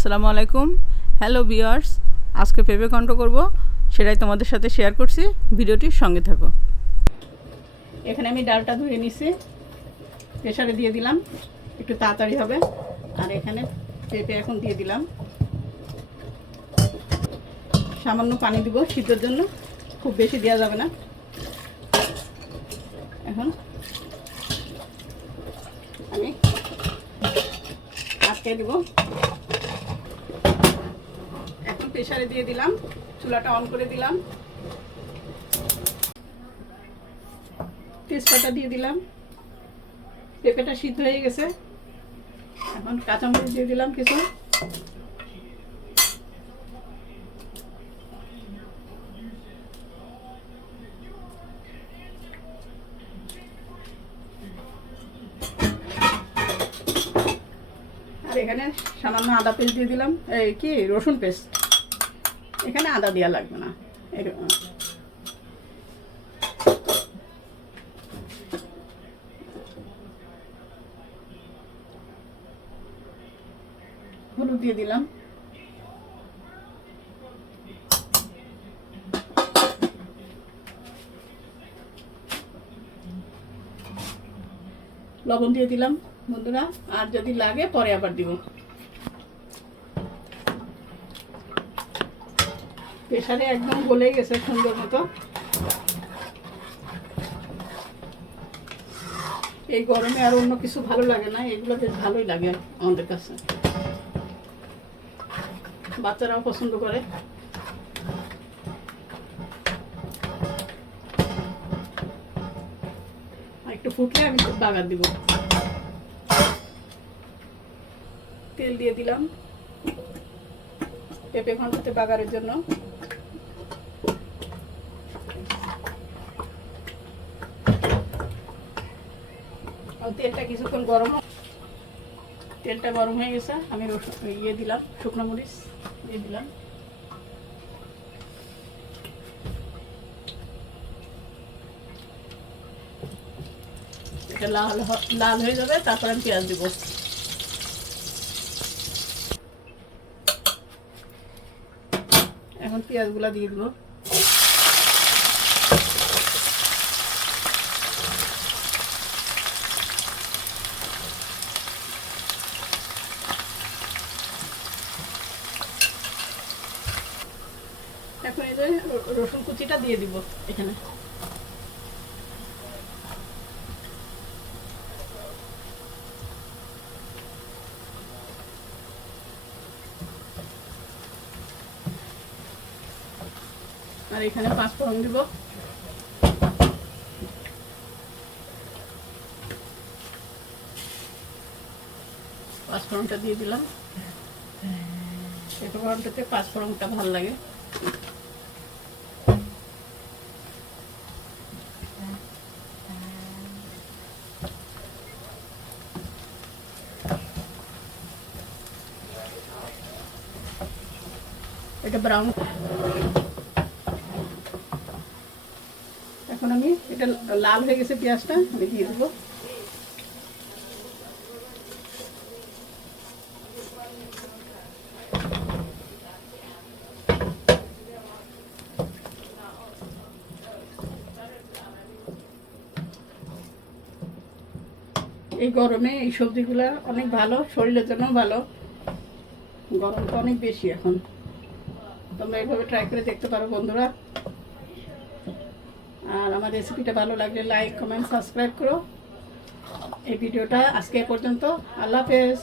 আসসালামু আলাইকুম। Hello viewers, আজকে পেঁপে ঘন্ট করব, সেটাই তোমাদের সাথে শেয়ার করছি। ভিডিওটির সঙ্গে থাকো। এখানে আমি ডালটা ধুয়ে নিছি, প্রেসারে দিয়ে দিলাম, একটু তাড়াতাড়ি হবে। আর এখানে পেঁপে এখন দিয়ে দিলাম, সামান্য পানি দিব সিদ্ধর জন্য, খুব বেশি দেওয়া যাবে না। এখন আমি আটকে দিব। এখন প্রেসারে দিয়ে দিলাম, চুলাটা অন করে দিলাম, তেজপাতা দিয়ে দিলাম। পেঁপেটা সিদ্ধ হয়ে গেছে। এখন কাঁচামরিচ দিয়ে দিলাম কিছু, আর এখানে সামান্য আদা পেস্ট দিয়ে দিলাম, এই কি রসুন পেস্ট। এখানে আদা দেওয়া লাগবে না। হলুদ দিয়ে দিলাম, লবণ দিয়ে দিলাম বন্ধুরা, আর যদি লাগে পরে আবার দিব। প্রেসারে একদম গলে গেছে সুন্দর মতো। এই গরমে আর অন্য কিছু ভালো লাগে না, এগুলো বেশ ভালোই লাগে আমাদের কাছে, বাচ্চারাও পছন্দ করে। একটু ফুটলে আমি বাগার দিব। তেল দিয়ে দিলাম পেঁপে ঘন্টতে বাগারের জন্য। তেলটা কিছুক্ষণ তেলটা গরম হয়ে গেছে। আমি ইয়ে দিলাম, শুকনো মরিচ দিয়ে দিলাম। এটা লাল হয়ে যাবে, তারপর আমি পেঁয়াজ দিব। এখন পেঁয়াজগুলা দিয়ে দিব। এখন এই যে রসুন কুচিটা দিয়ে দিব এখানে। আর এখানে 5 ফোড়ন দিব। পাঁচফোড়নটা দিয়ে দিলাম। পেঁপে ঘন্টতে 5 ফোড়নটা ভালো লাগে। এটা ব্রাউন। এখন আমি এটা লাল হয়ে গেছে, পেঁয়াজটা আমি দিয়ে দেবো। এই গরমে এই সবজিগুলো অনেক ভালো, শরীরের জন্য ভালো। গরমটা অনেক বেশি এখন। তোমরা এইভাবে ট্রাই করে দেখতে পারো বন্ধুরা। আর আমার রেসিপিটা ভালো লাগলে লাইক, কমেন্ট, সাবস্ক্রাইব করো। এই ভিডিওটা আজকে পর্যন্ত। আল্লাহ হাফেজ।